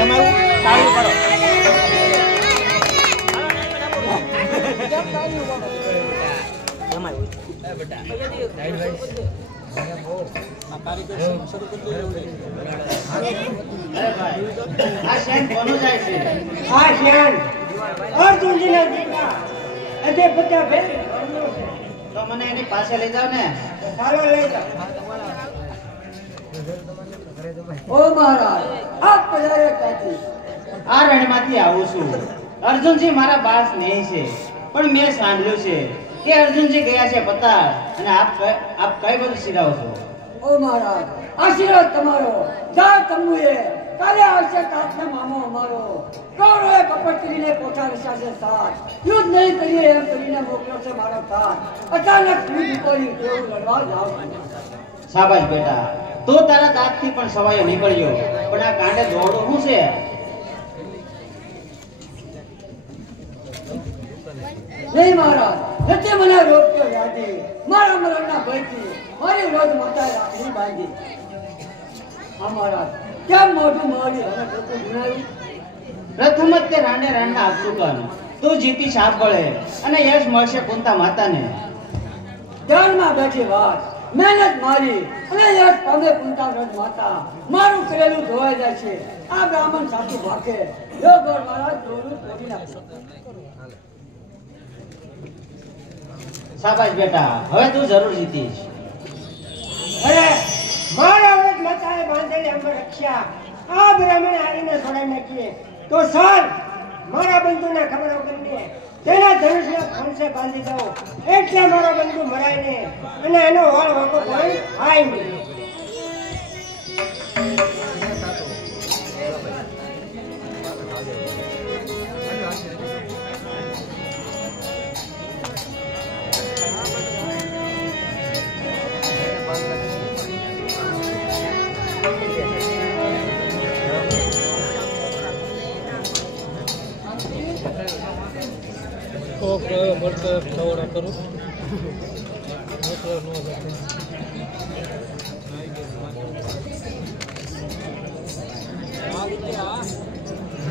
જમાવું તાળી પાડો જમાવું બેટા આ કારીગર શરૂ કરી દો અરે ભાઈ આ શેન કોનો જાય છે આ શેન અર્જુનજીના દીકરા અજય બધા ભેર તો મને એની પાસે લઈ જાવ ને ચાલો લઈ જાઓ ઓ મહારાજ આપ પધારે કાથી આ રણમાંથી આવું છું અર્જુનજી મારા બાળ સ્નેહી છે પણ મેં સાંભળ્યું છે કે અર્જુનજી ગયા છે પતાળ અને આપ કઈ બધું શીરાવો છો ઓ મહારાજ આશીર્વાદ તમારો જા તમુએ કાલે આવશે કાચના મામો અમારો કૌરવે કપટ કરીને પોતા રચાશે સાથ યુદ્ધ નહીં કરીએ એમ કરીને મોકલો છે મારો સાથ અચાનક યુદ્ધ કરી તેવું લડવા જાવ શાબાશ બેટા તો તારા દાંતથી પણ સવાયો નીકળ્યો પણ આ કાંડે દોડો શું છે નહીં મહારાજ નથી મને રોક્યો યાદી મારા મરણના ભયથી મારી રોજ માતાએ રાખડી બાંધી હા મહારાજ કેમ મોઢું મારી હવે લોકો ગુનાયું પ્રથમ જ તે રાંડે રાંડા આપશું કર તું જીતી સાપ પડે અને યશ મળશે કુંતા માતાને ધ્યાનમાં બેઠી વાત મહેનત મારી અને યશ પામે કુંતા વ્રત માતા મારું કરેલું ધોવાઈ જાય છે આ બ્રાહ્મણ સાચું ભાગે યો ગોર મહારાજ દોરું તોડી નાખો શાબાશ બેટા હવે તું જરૂર જીતીશ અરે મારા વ્રત માતાએ બાંધેલી અમર રક્ષા આ બ્રાહ્મણ આવીને છોડાઈ નાખીએ તો સર મારા બંધુને ખબર કરીને તેના ધનુષને ફણસે બાંધી દો એટલે મારો બંધુ મરાય ને અને એનો વાળ વાંકો કોઈ થાય નહીં મળતા ખવડા કરું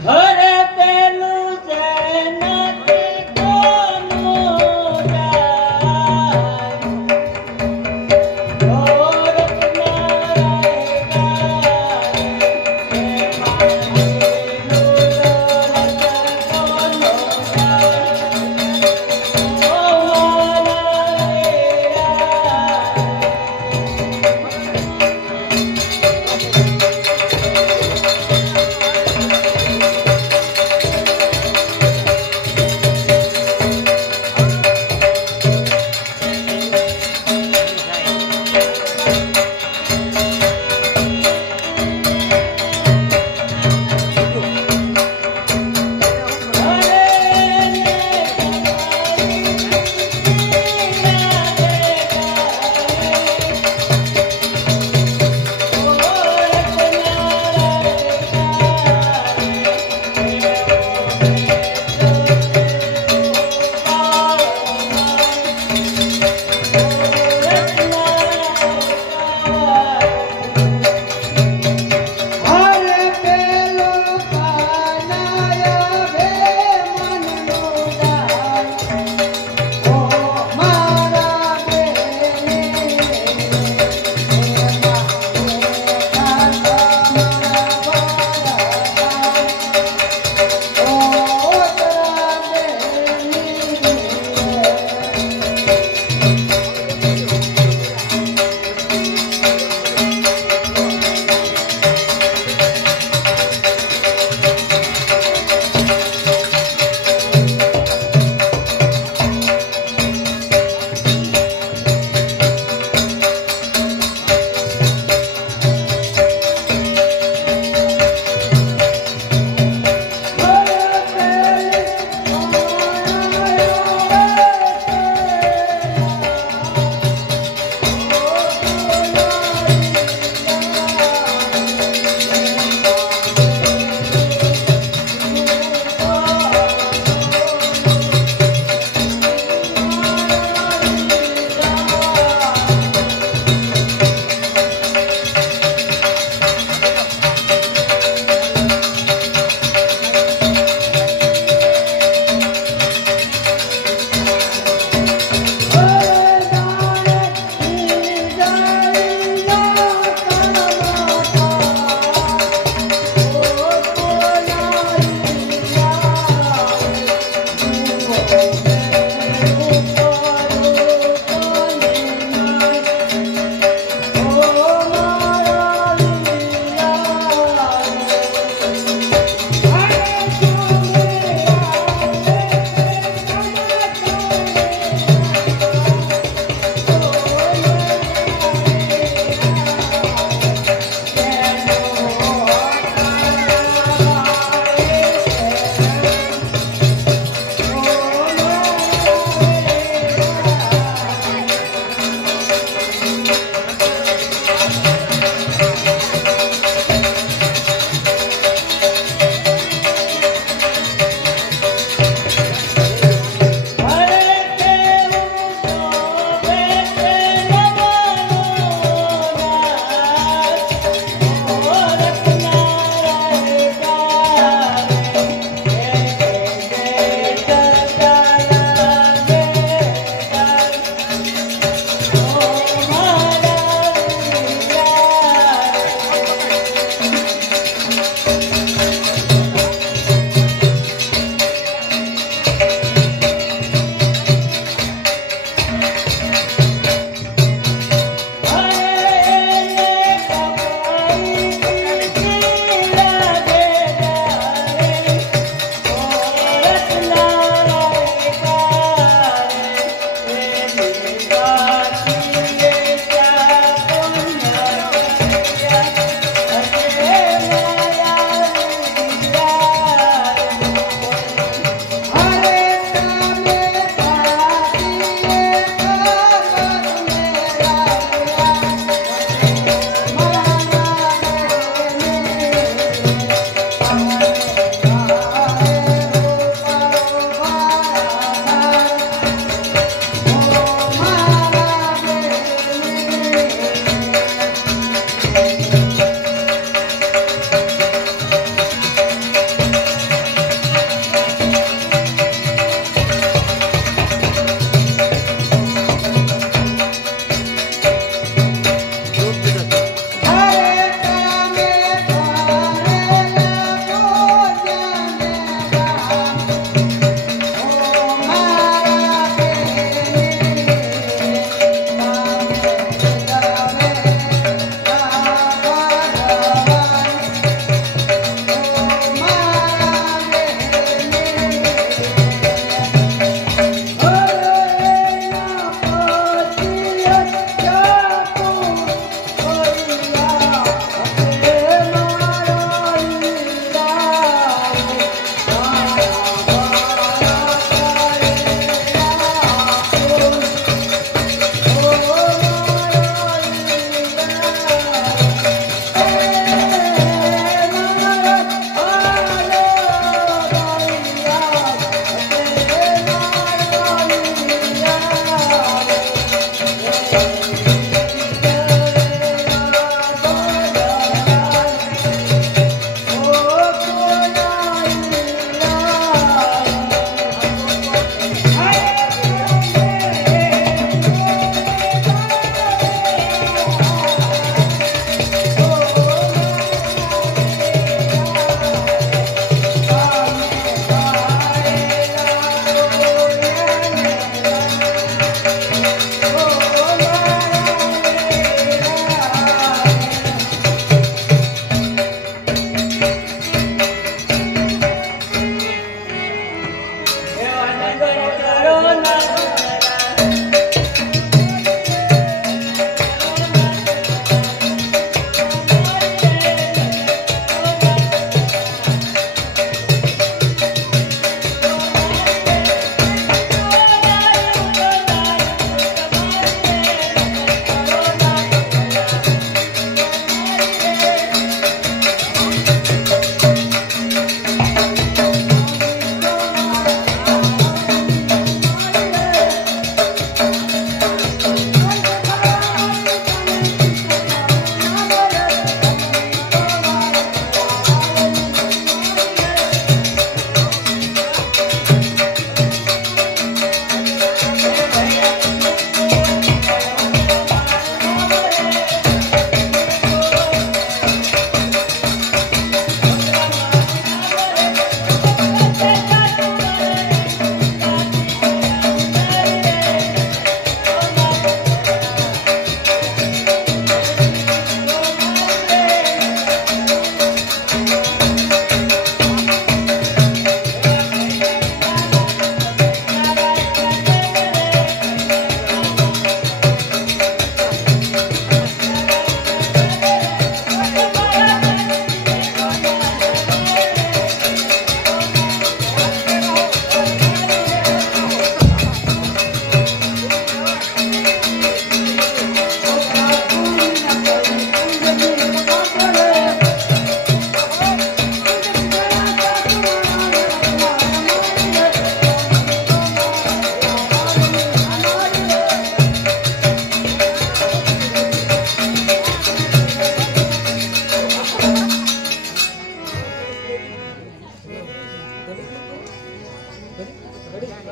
અરે પેલું જનતી કોનું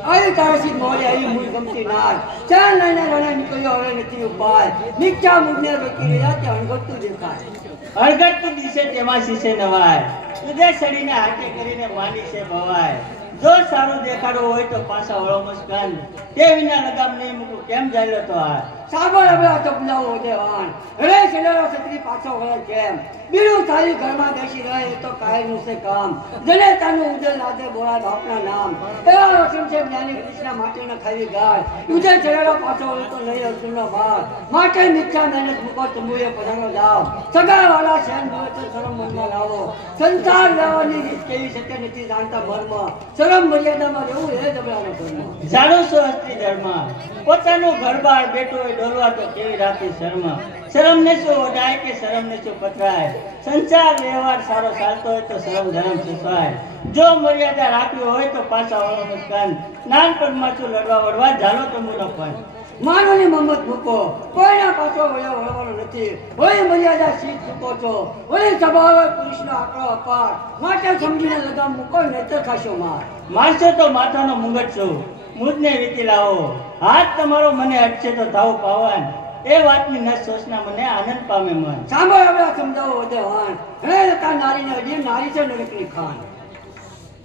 આવી તારસી મોડે આવી મૂળ ગમતી નાર ચાર નાના નાના નીકળ્યો હવે નથી ઉપાય નીચા મુજને રોકી રહ્યા કે અણગતું દેખાય અણગતું દિશે તેમાં શીશે નવાય ઉદય સડીને હાથે કરીને માંડી છે ભવાય જો સારું દેખાડવું હોય તો પાછા વળો મુસ્કાન તે વિના લગામ નહીં મૂકું કેમ ચાલ્યો તો આ સાગર હવે ચપલાઓ દેવાન રે છેલ્લો છત્રી પાછો વળે કેમ બીડું થાળી ઘરમાં બેસી રહે એ તો કાયનું છે કામ જને તાનું ઉદય લાદે બોલાય બાપના નામ એવા રોશન છે જ્ઞાની કૃષ્ણ માટેના ખાલી ગાય ઉદય છેલ્લો પાછો વળે તો નહીં અર્જુનનો ભાર માટે મિથ્યા મહેનત મૂકો તંબુએ પધારો જાઓ સગાવાળા શેન બોલે તો શરમ મનમાં લાવો સંસાર લેવાની રીત કેવી છે તે નથી જાણતા મર્મ શરમ મર્યાદામાં રહેવું એ જબરાનો ધર્મ જાણો છો અસ્ત્રી ધર્મ પોતાનું ઘરબાર બેઠો હોય ડોલવા તો કેવી રાખી શર્મ શરમ ને શું ઓઢાય કે શરમ ને શું પથરાય સંસાર વ્યવહાર સારો ચાલતો હોય તો શરમ ધરમ સુસાય જો મર્યાદા રાખવી હોય તો પાછા વળો મુસ્કાન નાનપણમાં શું લડવા વડવા ઝાલો તંબુનો પણ માનવની મમત મૂકો કોઈના પાછો વળવાનો નથી હોય મર્યાદા શીત ચૂકો છો હોય સ્વભાવ પુરુષનો આંકડો અપાર માટે સમજીને લગામ મૂકો નહીતર ખાશો માર મારશો તો માથાનો મુંગટ છું મુજને વીતી લાવો હાથ તમારો મને અટશે તો થાવ પાવન એ વાતની ન સોચના મને આનંદ પામે મન સાંભળ હવે સમજાવો વધે વાન હે લતા નારીને અડીએ નારી છે નરકની ખાન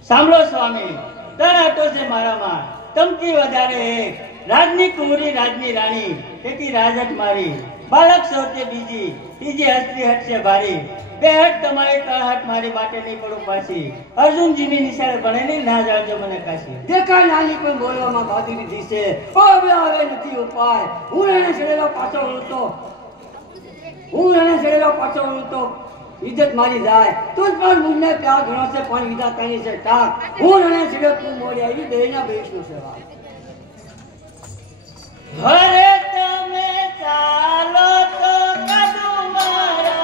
સાંભળો સ્વામી તર હતો છે મારામાં તમથી વધારે એક રાજની કુંવરી રાજની રાણી તેથી રાજહટ મારી બાળક સૌતે બીજી ત્રીજી હસ્તી હટશે ભારી બે હટ તમારી તળહટ મારી માટે નહીં પડું પાછી અર્જુનજીની નિશાળે ભણેલી ના જાણજો મને કાશી દેખાય નાની પણ બોલવામાં બહાદુરી દીશે ઓ હવે નથી ઉપાય હું એને છેડેલો પાછો વળતો ઇજ્જત મારી જાય તું પણ મુજને પ્યાર ઘણો છે પણ વિધાતાની છે ટાક હું એને છેડે તું મોડી આવી બેના બેસનું સેવા ઘરે તમે ચાલો તો કદુ મારા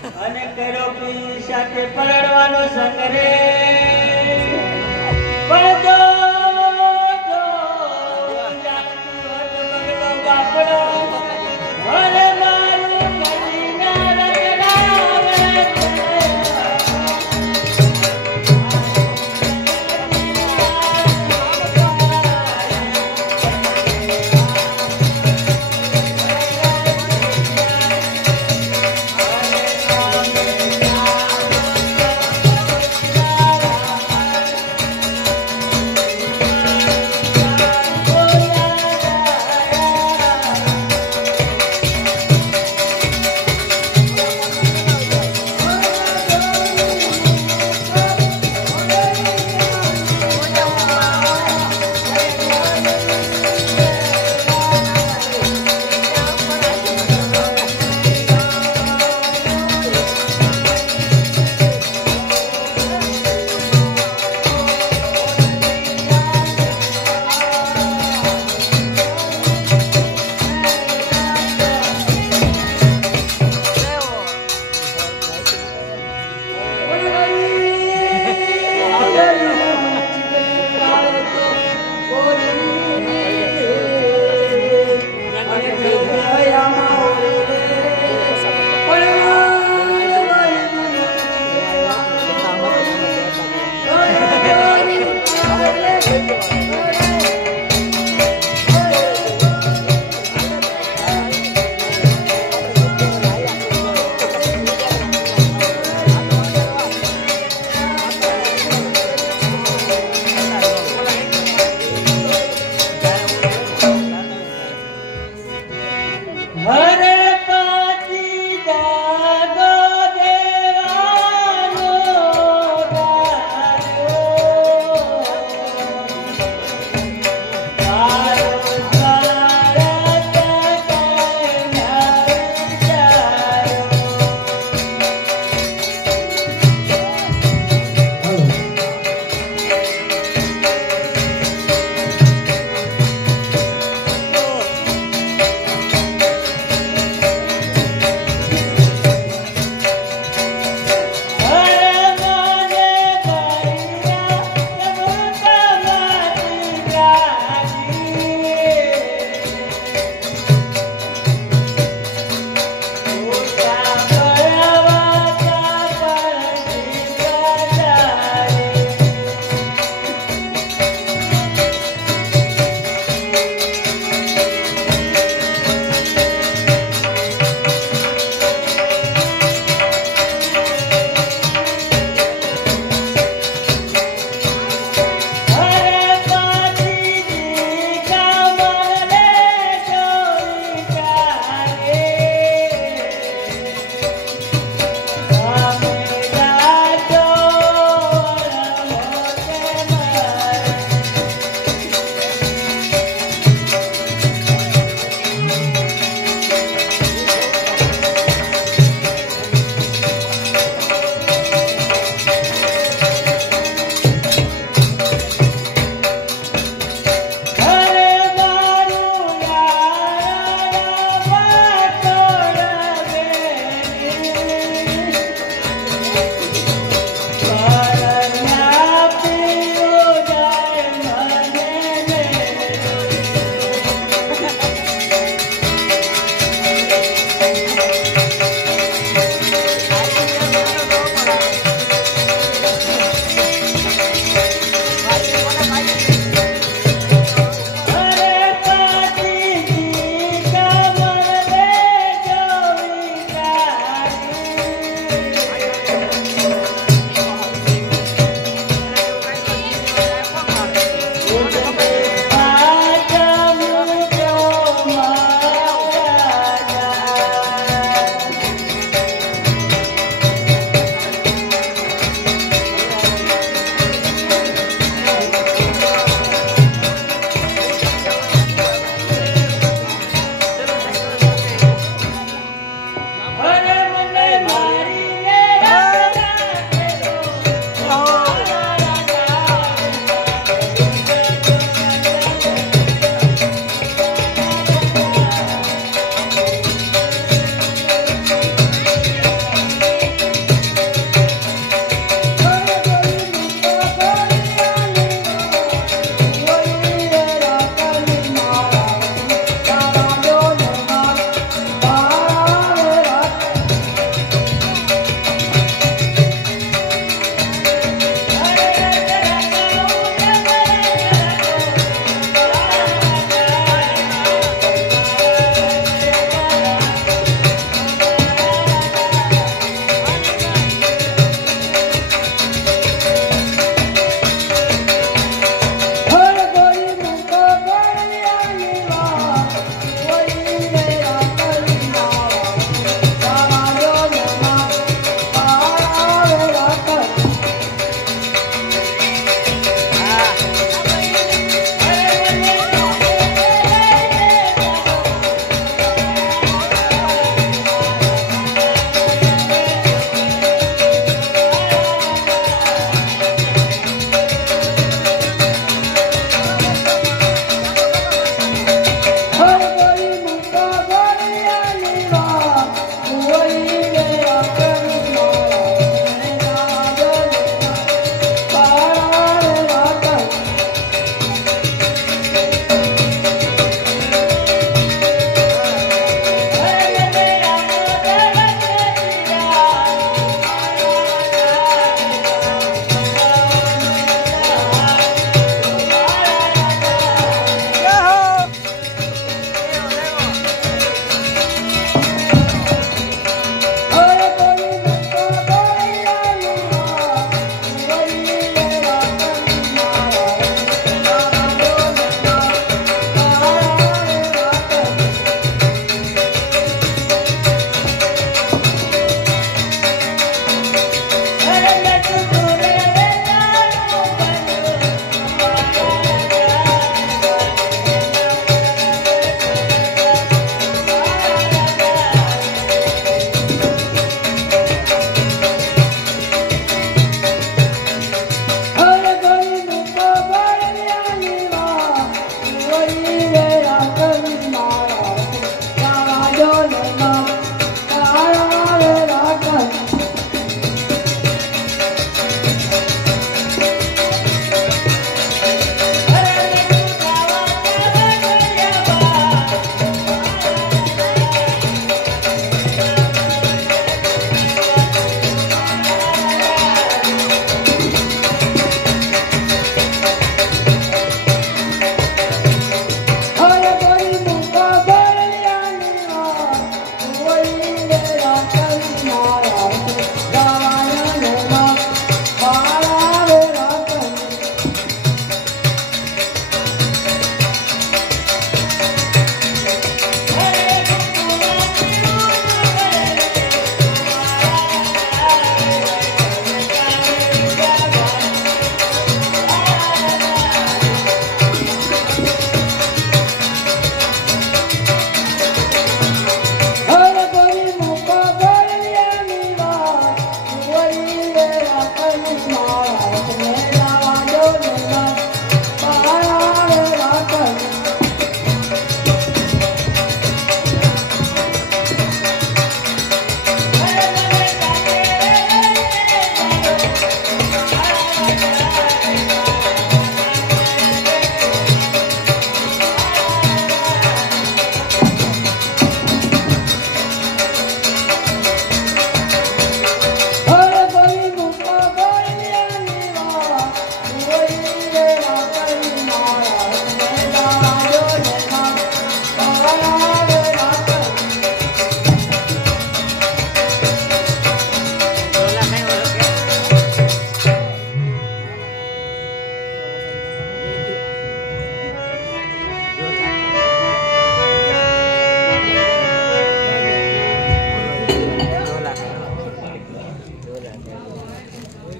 અને કર્યો પી સાથે પરણવાનો સંગરે પણ જો જાગતી હોત બગડો બાપડો ભલે મારું કદીના રગડાવે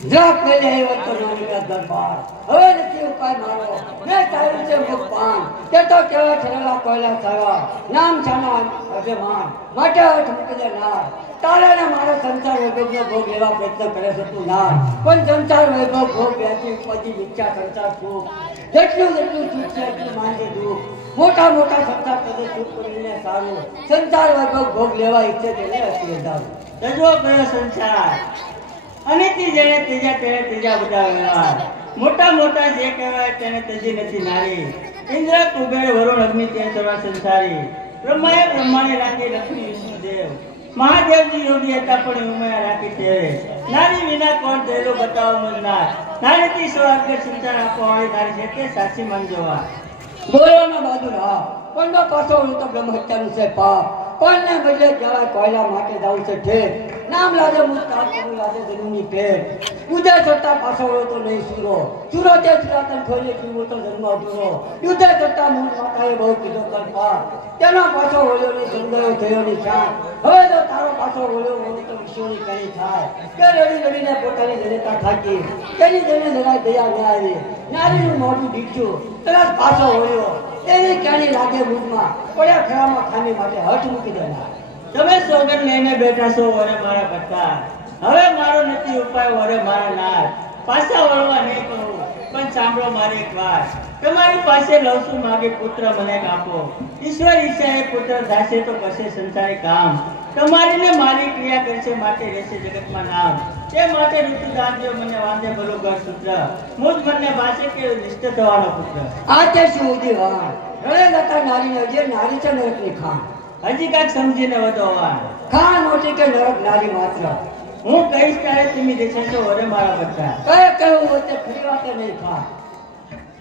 જરાક પહેલે આવ્યો તો નાનીના દરબાર હવે નથી ઉપાય મારો મેં ચાલ્યું છે મુખપાન તે તો કેવા ઠરેલા કોયલા થયા નામ છાના અભિમાન માટે હઠ મૂકી દે નાર તારે ને મારો સંસાર વૈભવનો ભોગ લેવા પ્રયત્ન કરે છે તું નાર પણ સંસાર વૈભવ ભોગ વ્યાજી ઉપજી વિખ્યા સંસાર સુખ જેટલું સુખ છે એટલું માંગે દુઃખ મોટા મોટા સંસાર પદે સુખ કરીને સારું સંસાર વૈભવ ભોગ લેવા ઈચ્છે તેને અસલી દારૂ તજવો કયો સંસાર અને જેને ત્રીજા તેને ત્રીજા બધા વ્યવહાર મોટા મોટા જે કહેવાય તેને તજી નથી નારી ઇન્દ્ર કુબેર વરુણ અગ્નિ તે સર્વ સંસારી બ્રહ્માએ બ્રહ્માને રાખી લક્ષ્મી વિષ્ણુદેવ મહાદેવજી યોગી હતા પણ ઉમયા રાખી તે નારી વિના કોણ થયેલો બતાવો મજનાર નારીથી સ્વર્ગ સંસાર આપવાવાળી નારી છે તે સાચી મંજોવા બોલવામાં બાજુ રાહ પણ પાછો તો બ્રહ્મહત્યાનું છે પાપ પણ ને બદલે કહેવાય કોયલા માટે જવું છે ઠેર નામ લાગે મુસ્કાન કરું લાગે જન્મની પેટ ઉદય થતા પાછો તો નહીં સુરો સુરો તે સુરાતન ખોઈએ જીવો તો જન્મ અધૂરો યુદ્ધ થતા મૂળ માતાએ બહુ કીધો કલ્પા તેનો પાછો હોળ્યો ને સમજાયો થયો ની શાન હવે તો તારો પાછો હોળ્યો હોય તો વિશ્વની કણી થાય કે રડી રડીને પોતાની જનતા થાકી તેની જને જરાય દયા ન આવી નારીનું મોઢું દીઠ્યું તરત પાછો હોળ્યો એની કણી લાગે મૂળમાં પડ્યા ખરામાં ખામી માટે હઠ મૂકી દેના તમે સોગંદ લઈને બેઠા છો વરે મારા ભટ્ટા હવે મારો નથી ઉપાય વરે મારા નાથ પાછા વળવા નહીં કહું પણ સાંભળો મારી એક વાત તમારી પાસે લઉં છું માગે પુત્ર મને આપો ઈશ્વર ઈચ્છાએ પુત્ર થશે તો કરશે સંસારી કામ તમારી ને મારી ક્રિયા કરશે માટે રહેશે જગતમાં નામ તે માટે ઋતુ દાદ્યો મને વાંધે ભલું ઘર સૂત્ર મુજ મને વાંચે કે નિષ્ઠ થવાનો પુત્ર આ તે શું ઉદી વાણ રડે લતા નારી જે નારી છે નરકની ખાણ હજી કાંઈક સમજીને વધો વાત ખાણ મોટી કે નરક નારી માત્ર હું કહીશ ત્યારે તમે દેશે છો વરે મારા ભટ્ટા કહ્યું હોય તે ફરી વાતે નહીં ખા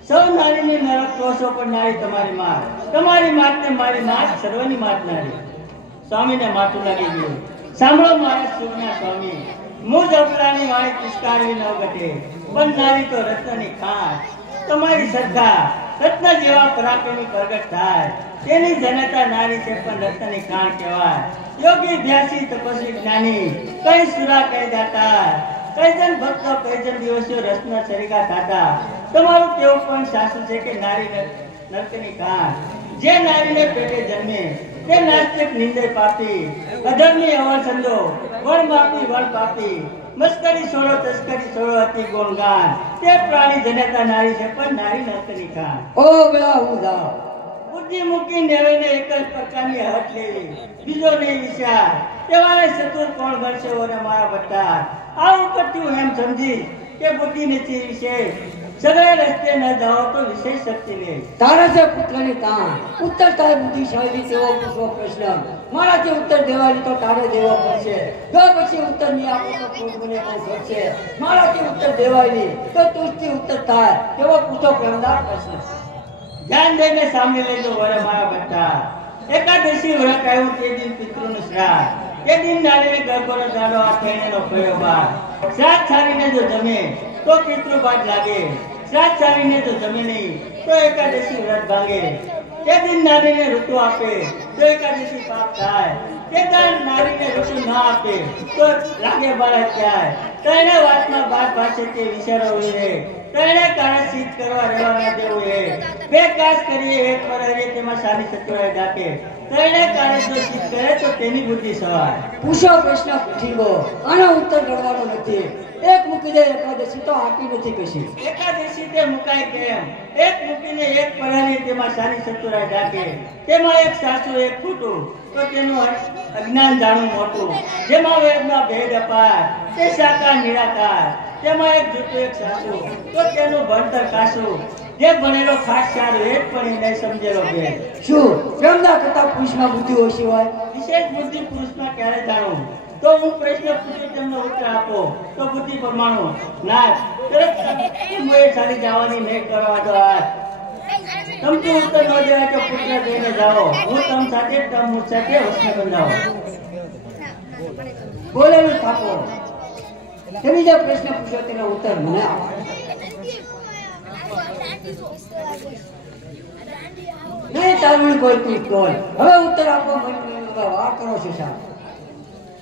સૌ નારીને નરક કહો છો પણ નારી તમારી માત ને મારી માત સર્વની માત નારી સ્વામીને માથું લાગી ગયું સાંભળો મારા સુરના સ્વામી મુજ અપલાની વાણી પિસ્કારવી ન ઘટે પણ નારી તો રત્નની ખાણ તમારી શ્રદ્ધા રત્ન જેવા પરાક્રમી પ્રગટ થાય તેની જનતા નારી છે પણ રત્નની ખાણ કહેવાય યોગી ધ્યાસી તપસ્વી જ્ઞાની કઈ સુરા કઈ દાતા કઈ જન ભક્તો કઈ જન દિવસો રસના સરીગા થતા તમારું કેવું પણ સાસુ છે કે નારી નરકની ખાણ જે નારીને પેટે જન્મે તે નાસ્તિક નિંદે પાપી અધર્મી અવળ સંદો વણ માપી વણ પાપી મસ્કરી છોડો તસ્કરી છોડો અતિ ગુણગાન તે પ્રાણી જનતા નારી છે પણ નારી નરકની ખાણ ઓ બેલા હું જાઉં બુદ્ધિ મૂકી નેવેને એક જ પ્રકારની હટ લેવી બીજો નહીં વિચાર તેવાને ચતુર કોણ બનશે ઓરે મારા ભટ્ટા આવું કરતું એમ સમજી કે બુદ્ધિ નથી વિશેષ સગળે રસ્તે ન જાઓ તો વિશેષ શક્તિ લે તારા છે પુત્રની તાણ ઉત્તર તારે બુદ્ધિશાળી તેવો પૂછવો પ્રશ્ન મારાથી ઉત્તર દેવાની તો તારે દેવો પડશે જો પછી ઉત્તર નહીં આપો તો કોણ મને પણ થશે મારાથી ઉત્તર દેવાય નહીં તો તુજથી ઉત્તર થાય તેવો પૂછો પ્રેમદાર પ્રશ્ન ધ્યાન દઈને સાંભળી લેજો વરે મારા ભટ્ટા એકાદશી વ્રત આવ્યું તે દિન પિતૃનું શ્રાદ્ધ તે દિન નારીને ગર્ભનો દાડો આ થઈને ફર્યો બાર શ્રાદ્ધ છાડીને જો જમે તો પિતૃપાઠ લાગે શ્રાદ્ધ છાડીને જો જમે નહીં તો એકાદશી વ્રત ભાંગે તે દિન નારીને ઋતુ આપે તો એકાદશી પાપ થાય તે દાન નારીને ઋતુ ન આપે તો લાગે બાળક ક્યાંય ત્રણે વાતમાં બાદ ભાષે તે વિચારો રહે ત્રણે કારણે સિદ્ધ કરવા રહેવા ન દેવું એ બે કાજ કરીએ એક પર હરીએ તેમાં સારી ચતુરાઈ દાખે ત્રણે કારણે જો સિદ્ધ કરે તો તેની બુદ્ધિ સવાર પૂછો પ્રશ્ન પૂછીવો આનો ઉત્તર કરવાનો નથી એક મૂકી દે એકાદશી તો આપી નથી કશી એકાદશી તે મુકાય કેમ એક મૂકીને એક પર હરીએ તેમાં સારી ચતુરાઈ દાખે તેમાં એક સાચું એક ખોટું તો તેનું અજ્ઞાન જાણવું મોટું જેમાં વેદમાં ભેદ અપાર તે સાકાર નિરાકાર તેમાં એક જૂઠું એક સાચું તો તેનું ભણતર કાશું જે ભણેલો ખાસ ચાર વેદ પણ એને સમજેલો ભેદ શું પ્રેમદા કરતા પુરુષમાં બુદ્ધિ ઓછી હોય વિશેષ બુદ્ધિ પુરુષમાં ક્યારે જાણવું તો હું પ્રશ્ન પૂછું તેમનો ઉત્તર આપો તો બુદ્ધિ પરમાણુ ના તરત મોએ સારી જવાની નહીં કરવા દો હાથ તમથી ઉત્તર ન દેવાય તો પુત્ર દઈને જાઓ હું તમ સાથે તમ મુજ સાથે વસ્ને બંધાવો બોલેલું થાપો તમે જે પ્રશ્ન પૂછ્યો તેનો ઉત્તર મને આપો નહીં તારું કોઈ પીઠ હોય હવે ઉત્તર આપો મને વાર કરો છો સાહેબ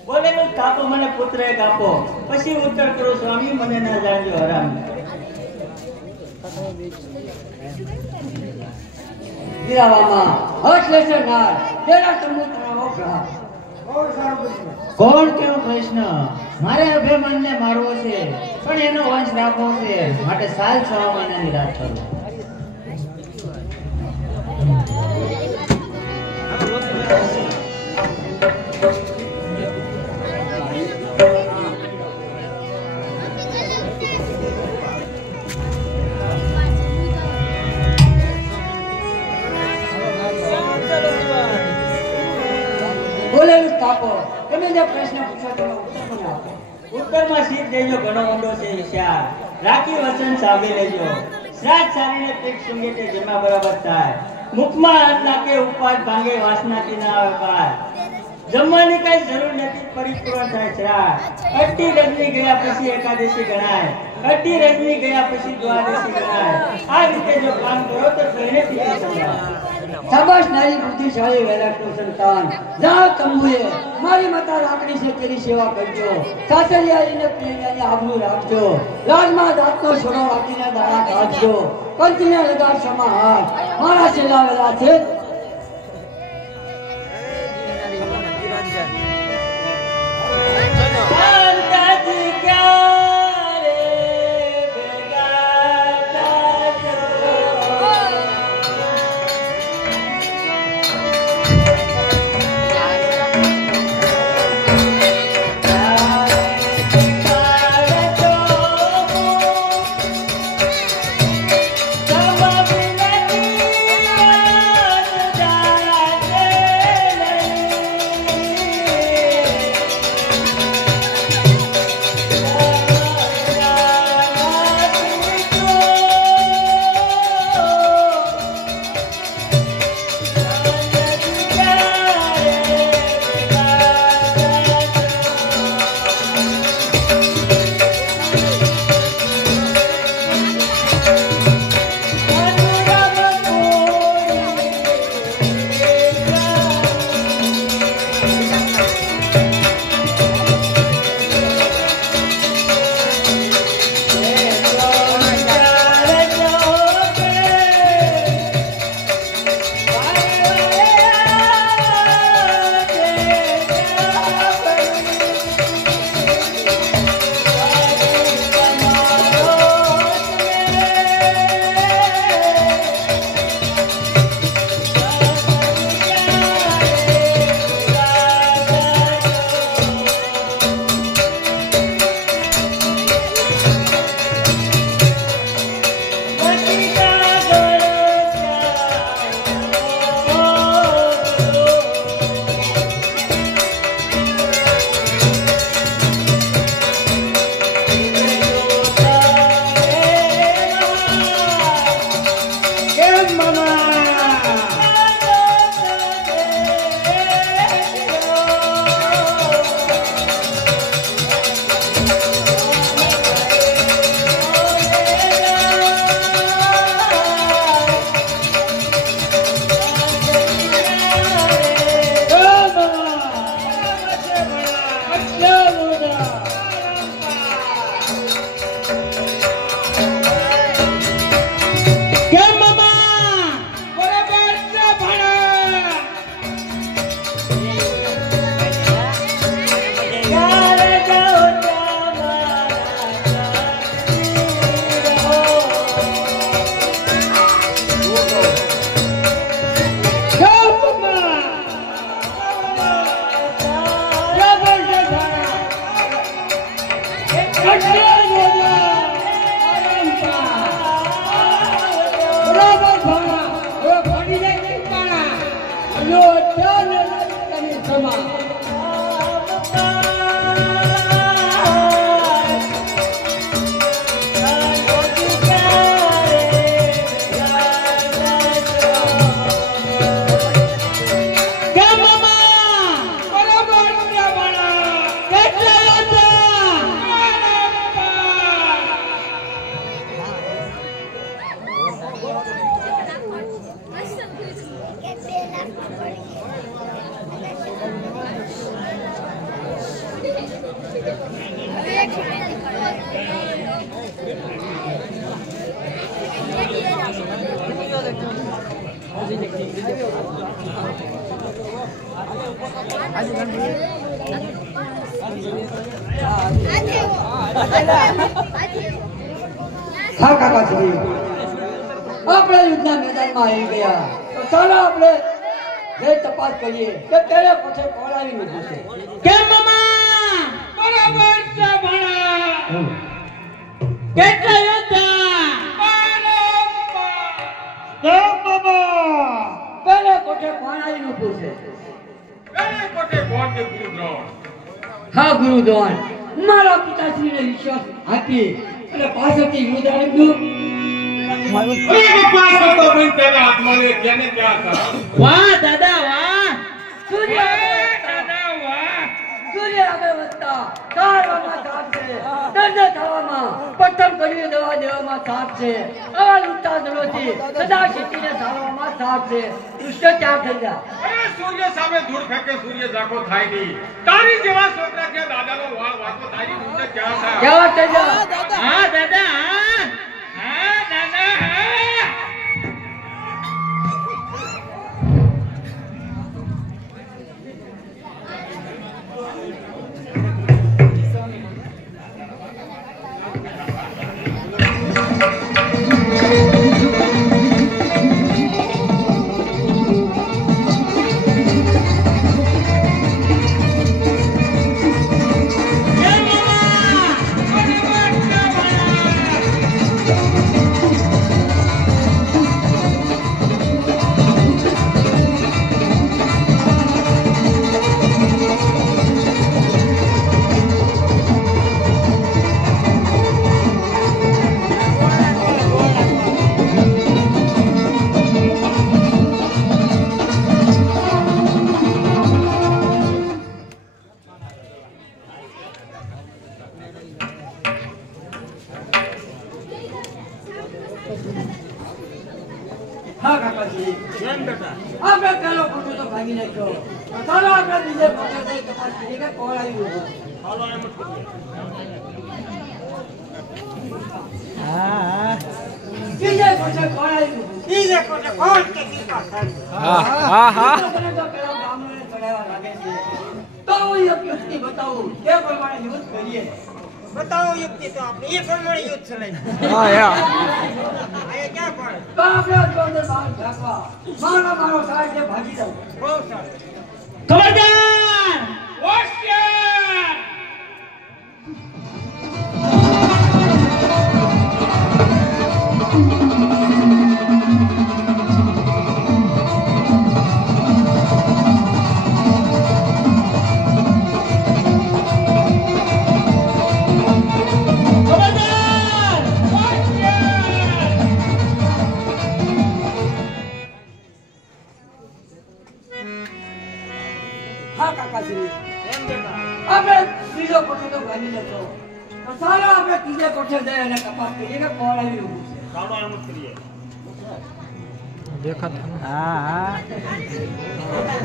બોલેલું થાપો મને પુત્ર એક આપો, પછી ઉત્તર કરો સ્વામી મને ના જાણજો હરામ. વીરાવામાં હર્ષ લેશે નાર તેરા તંબુ તણાવો ગ્રહ. બહુ સારું પૂછ્યું. કોણ કેવો કૃષ્ણ? મારે અભિમાનને મારવો છે, પણ એનો વંશ રાખવો છે, માટે સાલ 6 મહિનાની રાત કરું. બોલેલું સ્થાપો તમે જે પ્રશ્ન પૂછો તેનો ઉત્તર મને આપો. ઉત્તરમાં શીખ દેજો ઘણો ઊંડો છે વિચાર, રાખી વચન સાંભળી લેજો. શ્રાદ્ધ સારીને પેટ સૂંઘે તે જમા બરાબર થાય, મુખમાં અન્ન નાખે ઉપાડ ભાંગે વાસનાથી ના આવે પાર. જમવાની કઈ જરૂર નથી, પરિપૂર્ણ થાય શ્રાદ્ધ. અઢી રજની ગયા પછી એકાદશી ગણાય, અઢી રજની ગયા પછી દ્વાદશી ગણાય. આ રીતે જો કામ કરો તો પહેલેથી જ સમજાય. શાબાશ નારી બુદ્ધિશાળી વૈરાગનું સંતાન. જાઓ તંબુએ મારી માતા રાખડી છે તેની સેવા કરજો, સાસરિયાળીને પ્રિયને આબરૂ રાખજો, રાજમાં દાંતનો છોડો રાખીને દાણા કાઢજો, પંચને લગાડ સમા હાથ મારા છેલ્લા વેલા છે. શાંતાજી ક્યારે ભેગા થાજો. હા કાકાજી, આપણે યુદ્ધના મેદાનમાં આવી ગયા તો ચાલો આપણે જે તપાસ કરીએ કે પેલે પછી કોલાવી મૂક્યું છે. કેમ મામા? બરાબર છે ભણા. કેટલા યોદ્ધા? કેમ બાબા? પેલે કોઠે કોલાવી મૂક્યું છે. હા ગુરુદ્રોણ, મારા પિતાશ્રીને વિશ્વાસ આપી અને પાછળથી યુદ્ધ આવ્યું. વાહ દાદા વાહ. સૂર્ય આગળ વધતા કાળવામાં સાપ છે, દંડ થવામાં પ્રથમ કરી દેવામાં સાપ છે, આવા લૂંટા દરોથી સદા ખેતીને સારવામાં સાપ છે. દુષ્ટ ક્યાં થઈ ગયા? સૂર્ય સામે ધૂળ ફેંકે સૂર્ય ઝાકો થાય નહીં. તારી જેવા છોકરા કે દાદાનો વાળ વાતો તારી રીતે ક્યાં થાય? કેવા થઈ ગયા? હા દાદા હા. હા દાદા હા. હા કાકાજી, આપણે પેલો ફોટો તો ભાગી નાખ્યો. ચાલો આપણે બીજે ફોટો જઈ તપાસ કરીએ કે કોણ આવ્યું. બીજે ફોટો કોણ આવ્યું? બીજે કોને કોણ કે દીકરા થાય? મને તો પેલા બ્રાહ્મણને ચડાવવા લાગે છે. તો હું એક યુક્તિ બતાવું, એ પ્રમાણે યુદ્ધ કરીએ. બતાવો યુક્તિ તો આપણે એ પ્રમાણે યુદ્ધ ચલાવીએ. અહીંયા ક્યાં પડે? તો આપણે અંદર બહાર ઝાંકવા. મારો સાહેબ જે ભાગી જાવ. બહુ સારું. ખબરદાર. હોશિયાર. હા કાકાજી, આપણે બીજો કોઠો તો ભાગી લેતો. તો ચાલો આપણે ત્રીજે કોઠે જઈ અને તપાસ કરીએ કે કોણ આવ્યું છે.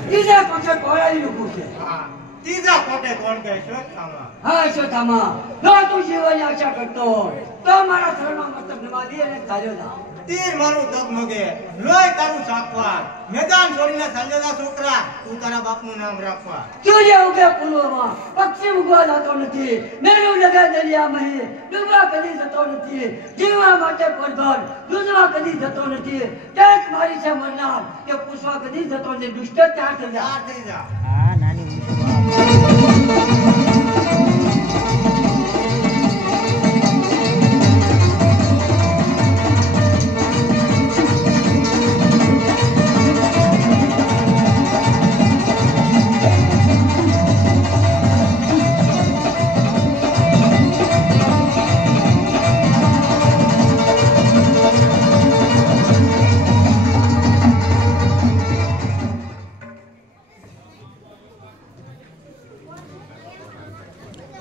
ત્રીજે કોઠે કોણ આવ્યું છે. ત્રીજા કોટે કોણ કહે શ્વેતામાં? હા શ્વેતામાં, જો તું જીવનની આશા કરતો તો મારા શરણમાં મસ્તક નમાવી અને ચાલ્યો જા. તીર મારું ધગમગે, લોહી તારું સાકવાર, મેદાન છોડીને ચાલ્યા છોકરા, તું તારા બાપનું નામ રાખવા. સૂર્ય ઉગે પૂર્વમાં, પક્ષી ઉગવા જતો નથી, મેરું લગે દરિયામાં, ડૂબવા કદી જતો નથી, જીવવા માટે પરભર, દૂધવા કદી જતો નથી, ટેક મારી છે મરનાર, કે પૂછવા કદી જતો નથી. દુષ્ટ ત્યાં થઈ જા. ચાર થઈ જા.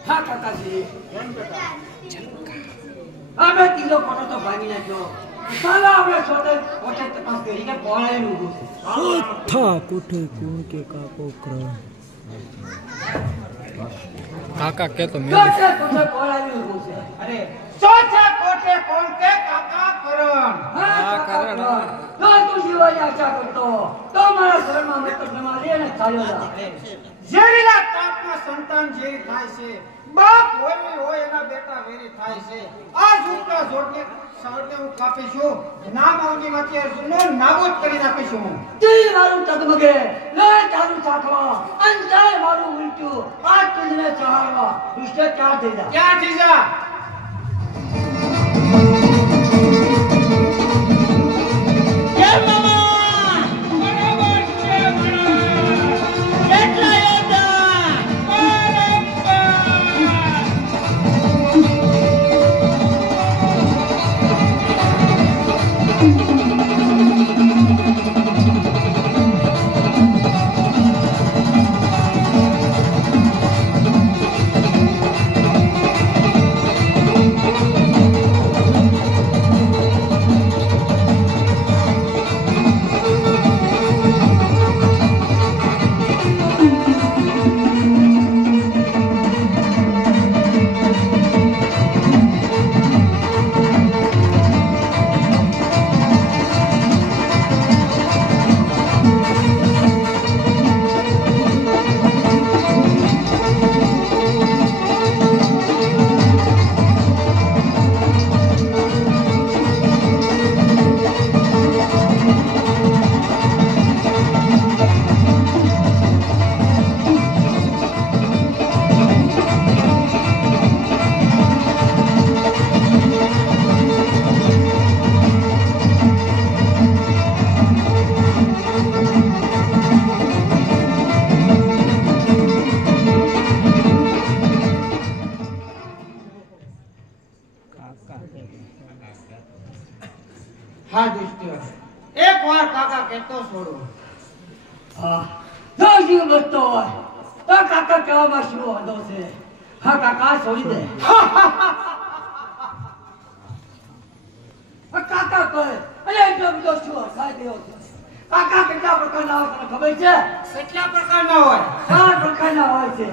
હા કાકાજી, આપણે ત્રીજો ફોટો તો ભાગી નાખ્યો. ચાલો આપણે સોતે કોઠે તપાસ કરી કે કોણ આવ્યું છે. કાકા કે તો મેં કોઠે કોઠે કોણ આવ્યું છે. અરે ચોથા કોટે કોણ કે કાકા કરણ. હા કાકા, જો તું જીવવાની આશા કરતો તો મારા શરણમાં મતલબ નમા લે ને ચાલ્યો જા. ઝેરીલા તાપના સંતાન ઝેરી થાય છે. બાપ હોય એના બેટા વેરી થાય છે. આ ઝૂકના જોડને સવડને હું કાપીશું. નામ અવનીમાંથી અર્જુનનો નાબૂદ કરી નાખીશું. તી મારું તગમગે લઈ તારું ચાખવા અંજાય મારું ઉલટ્યું આ તુજને ચહાડવા દુષ્ટ ક્યાં થઈ જા. ક્યાંથી જા? હા દુષ્ટ, એક વાર કાકા કહેતો છોડો. જો જીવ બચતો હોય તો કાકા કહેવામાં શું વાંધો છે. હા કાકા છોડી દે. કાકા કહે અરે એટલો બધો શું હસાઈ ગયો છે. કાકા કેટલા પ્રકારના હોય તને ખબર છે? કેટલા પ્રકારના હોય? 4 પ્રકારના હોય છે.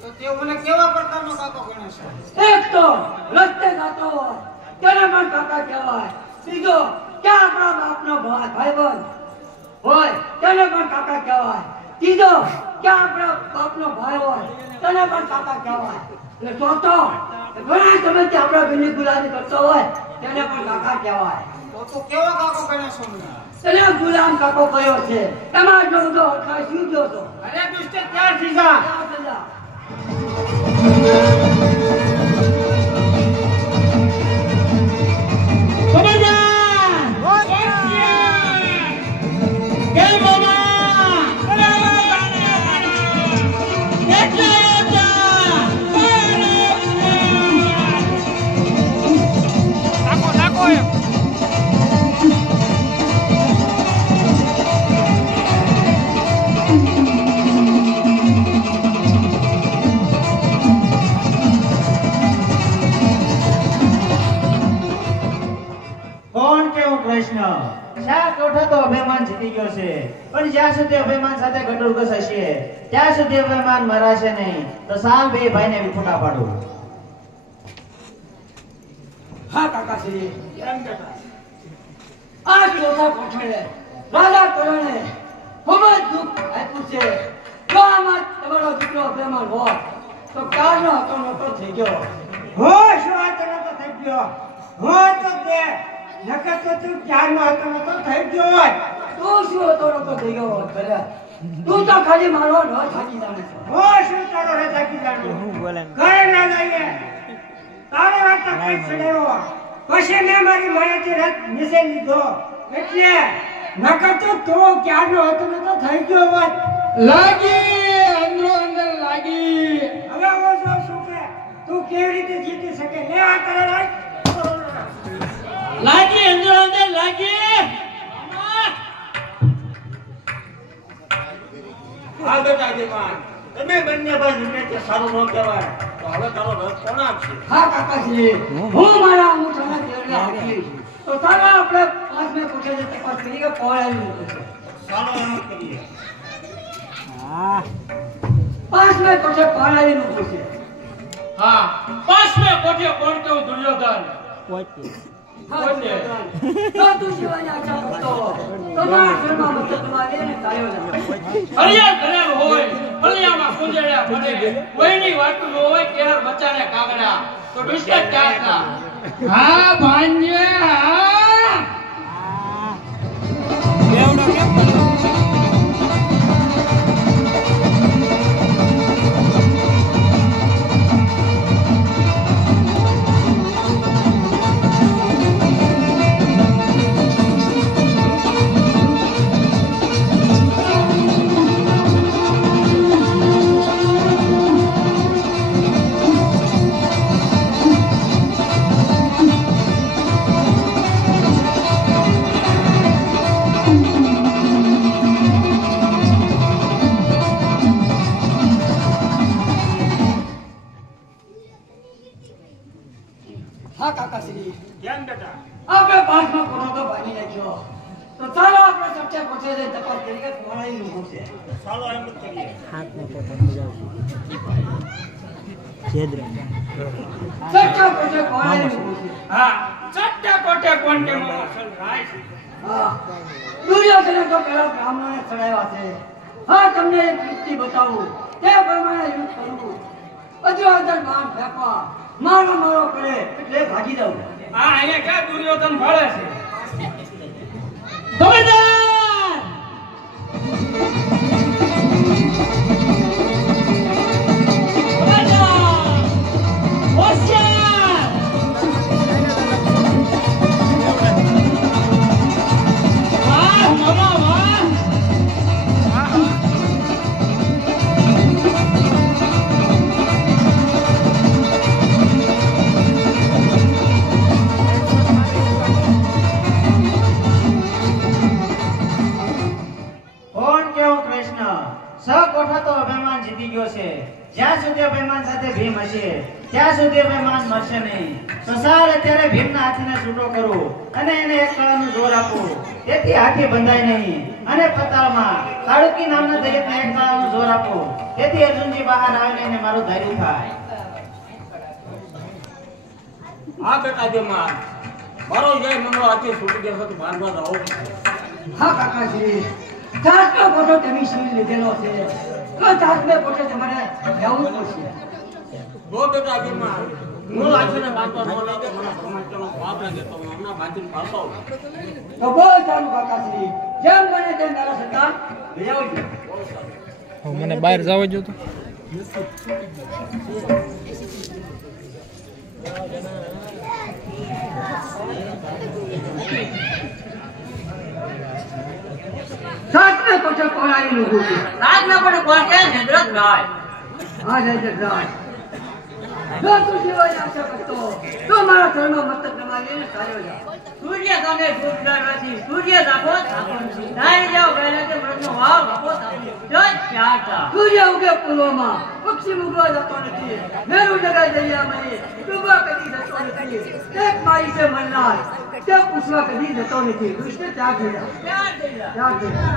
તો તે મને કેવા પ્રકારનો કાકો ગણે છે? એક તો રસ્તે ગાતો હોય તેને પણ કાકા કહેવાય. બીજો કે આપણા બાપનો ભાઈબંધ હોય તેને પણ કાકા કહેવાય. ત્રીજો કે આપણા બાપનો ભાઈ હોય તેને પણ કાકા કહેવાય. અને ચોથો ઘણા સમયથી આપણા બેની ગુલામી કરતો હોય તેને પણ કાકા કહેવાય. તો તું કેવો કાકો ગણે છે મને? તેને ગુલામ કાકો કયો છે. એમાં જો બધો અટકાય શું ગયો તો. અરે દુષ્ટ, ક્યાંથી જા? શા કોઠા તો અભિમાન જીતી ગયો છે, પણ જ્યાં સુધી અભિમાન સાથે ગટુર ઘસાશે ત્યાં સુધી અભિમાન મરાશે નહીં. તો સાલ બે ભાઈને વિખૂટા પાડું. હા કાકાશ્રી, આ ચોથા કોઠે રાજા કરણે ખૂબ જ દુઃખ આપ્યું છે. જો આમાં તમારો દીકરો અભિમાન હોય તો કારનો હતો નતો થઈ ગયો. હો શું આ તને તો થઈ ગયો? હો તો તે નકર તો તું ક્યારનો હતો નતો થઈ ગયો હોય. તું શું હતો નતો થઈ ગયો હોત ભલે. તું તો ખાલી મારો ન થાકી જાણે છે. હો શું તારો રે થાકી જાણો? ઘરે ના લઈએ તારો રાત તકલીફ છેડ્યો પછી મેં મારી માયાથી રથ નીચે લીધો એટલે નકર તો તું ક્યારનો હતો નતો થઈ ગયો હોત. લાગી અંદરો અંદર લાગી. હવે હું જો શું કે તું કેવી રીતે જીતી શકે? લે આ તારા રાત લાગી અંદર અંદર લાગી. હા બેટા દીવાન, તમે બંને ભાઈ નિર્ણય સારું ન કહેવાય તો હવે તારો રથ કોણ આપશે? હા કાકાશ્રી, હું મારા અંગૂઠાના તેડને હાંકીશ. તો ચાલો આપણે 5મે કોઠે જે તપાસ કરી કે કોણ આવ્યું છે. ચાલો એમ જ કરીએ. 5મે કોઠે કોણ આવ્યું છે. હા, 5મે કોઠે કોણ કેવું દુર્યોધન? કોને? જો તું શિવાની આશા કરતો તો મારા ઘરમાં મતલબ તમારે ને ચાલ્યો જા. હરિયા ઘરેલ હોય હરિયામાં કુંજળ્યા પડે કોઈની વાતું ન હોય કેર બચાને કાગડા તો દુષ્ટ ક્યાં હતા? હા ભાંજે હા હા કાકાશ્રી, કેમ બેટા આપણે પાસમાં કોનો તો ભાગી નાખ્યો તો ચાલો આપણે સચ્ચા પહોંચે જઈને તપાસ કરી કે કોણે લીધું છે. ચાલો એમ જ કરીએ સચ્ચા પહોંચે કોણે લીધું છે. હા સટ્ટા કોટે કોણ કે મોસલ રાય હા, દુર્યોધને તો પેલા બ્રાહ્મણને ચડાવ્યા છે. હા, તમને એક યુક્તિ બતાવું તે પ્રમાણે યુદ્ધ કરવું. અજર બાણ ફેંકવા મારો કરે એટલે ભાગી દઉં. આ અહીંયા ક્યાં દુર્યોધન ભળે છે? કોણ કેવો કૃષ્ણ સકોઠા તો અભિમાન જીતી ગયો છે. જ્યાં સુધી અભિમાન સાથે ભીમ હશે ત્યાં સુધી અભિમાન મરશે નહીં. તો સાર અત્યારે ભીમના હાથીને છૂટો કરું અને એને એક કળાનું જોર આપું તેથી હાથી બંધાય નહીં. અને પતાળમાં કાળુકી નામના દૈત્યને એક કળાનું જોર આપું તેથી અર્જુનજી બહાર આવીને એને મારું ધાર્યું થાય. હા બેટા જે મારો જય મનો હાથી છૂટી ગયો તો બાંધવા દો. હા કાકાશ્રી, ચાસનો ફોટો તમે શીલ લીધેલો છે તો ચાસમે ફોટો તમારે જવું પડશે. ગો બેટા જે હું લાગીને બાંધવા ન લાગે મને પરમાત્માનો ભાવ લાગે તો હું હમણાં બાંધીને પાછો આવું. તો બહુ સારું કાકાશ્રી, જેમ બને તેમ મારા સત્તા લઈ આવજો. મને બહાર જવા જો તો ચાસમે ફોટો કોણાઈ નું છે. રાજમાં પણ કોણ છે નેદ્રતભાઈ? હા જય જગરાજ, જો તું શિવાની આશા કરતો તો મારા ઘરમાં મતલબ નમાવીને ચાલ્યો જા. સૂર્ય સામે ધૂપદાર નથી, સૂર્ય દાખો ધારી જાઓ પહેલા તે મૃતનો ભાવ આપો જો ચારતા સૂર્ય ઉગે પૂર્વમાં, પક્ષી ઉગવા જતો નથી, મેરુ જગાઈ દરિયામાં ડૂબવા કદી જતો નથી, એક માઈ છે મરનાર તે પૂછવા કદી જતો નથી. કૃષ્ણ ત્યાગ થઈ જા, ચાર થઈ જા. ત્યાગ થઈ જા.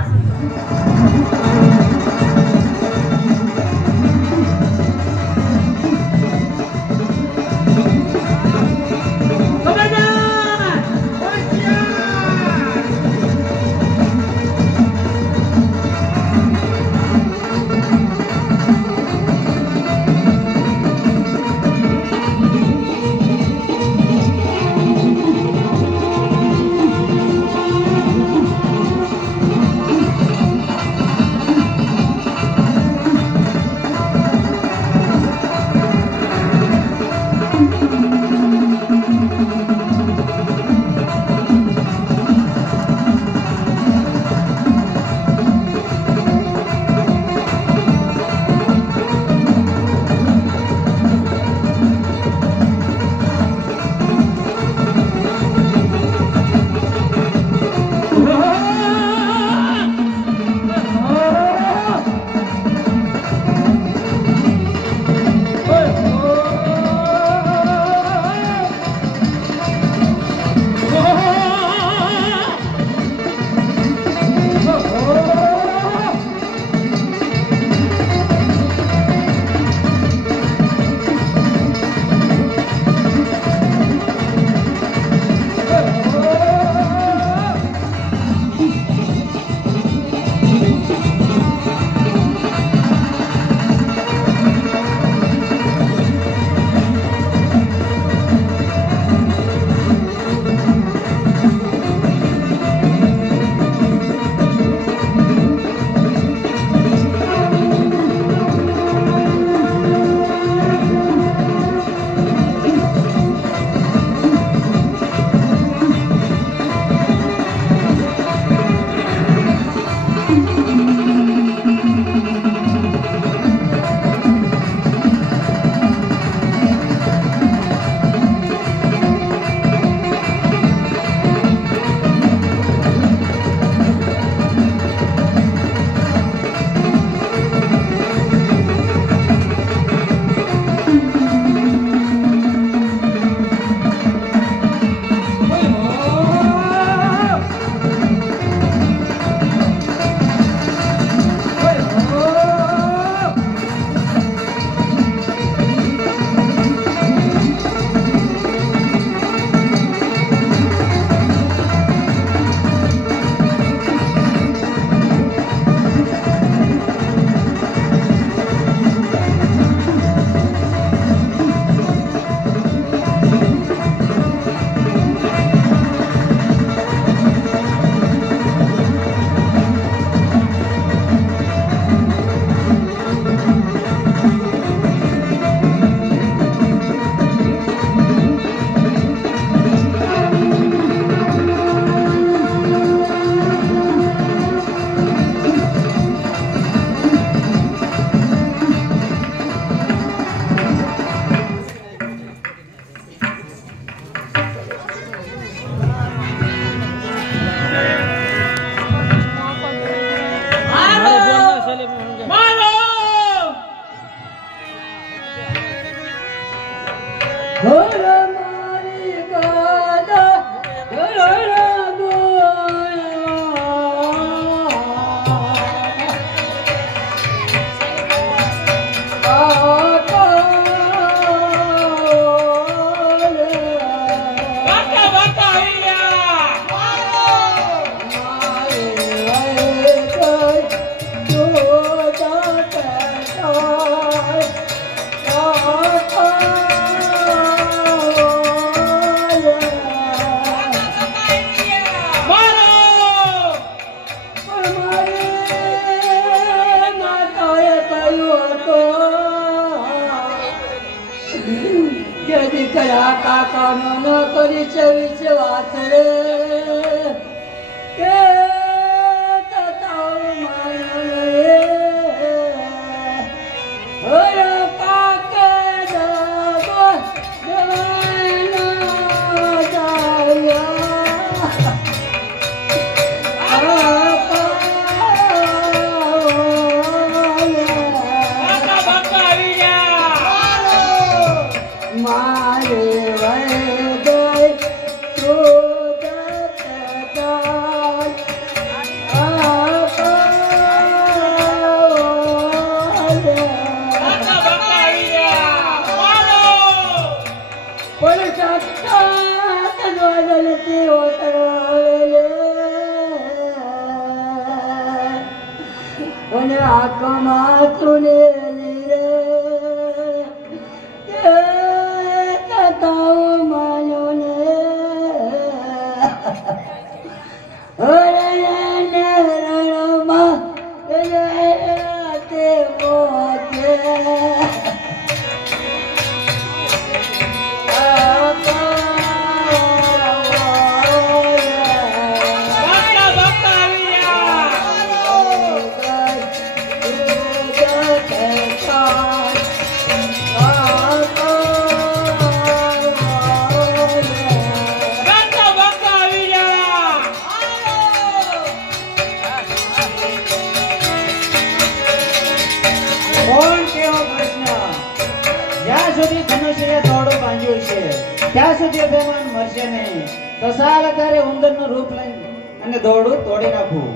ત્યાં સુધી અભિમાન મરશે નહીં. તો સાલ અત્યારે ઉંદરનું રૂપ લઈને અને દોરડું તોડી નાખવું.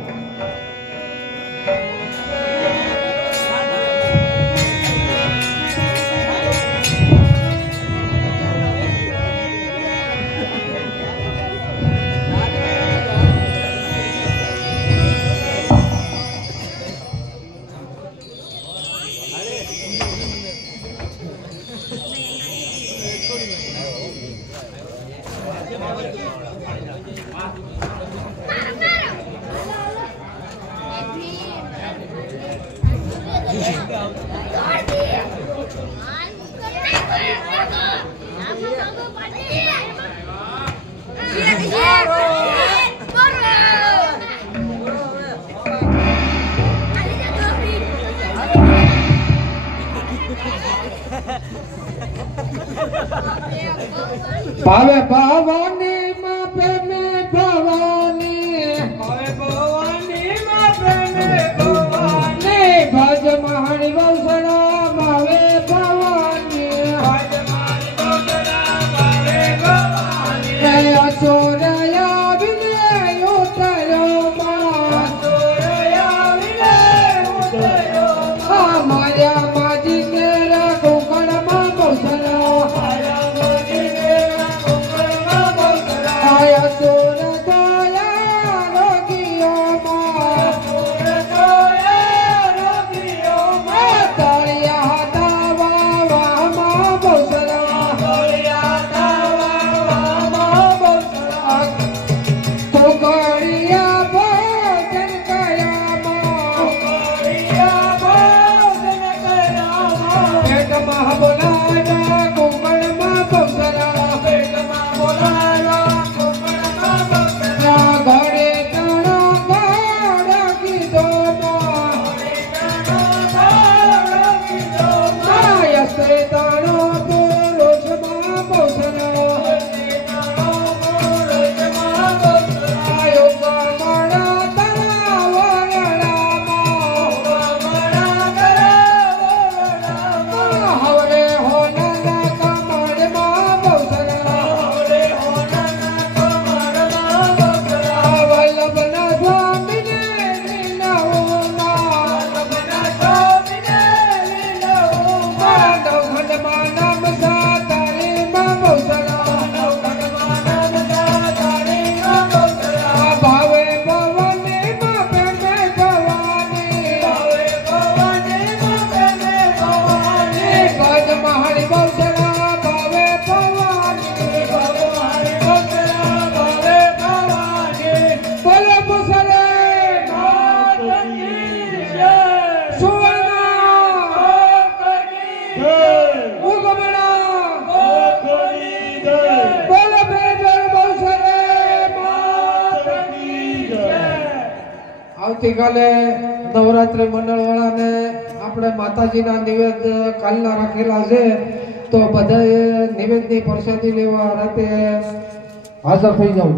ભાવે ભવાની માં પ્રેમે ભવાની હવે ભવાની માં પ્રેમે ભવાની ભજ મહાણી વંશના ભાવે ભવાની ભજ મારી ગોગડા ભાવે ભવાની અસુરયા વિને ઉતર્યો માં સોરયા વિને ઉતર્યો માર્યા માજી કેરા કોકણમાં બસરા મારા મોજી દેવા કોકળમાં બસરા આવતીકાલે નવરાત્રી મંડળ વાળાને આપણે માતાજીના નિવેદ કાલના રાખેલા છે, તો બધાએ નિવેદની પ્રસાદી લેવા રાતે હાજર થઈ જાવ.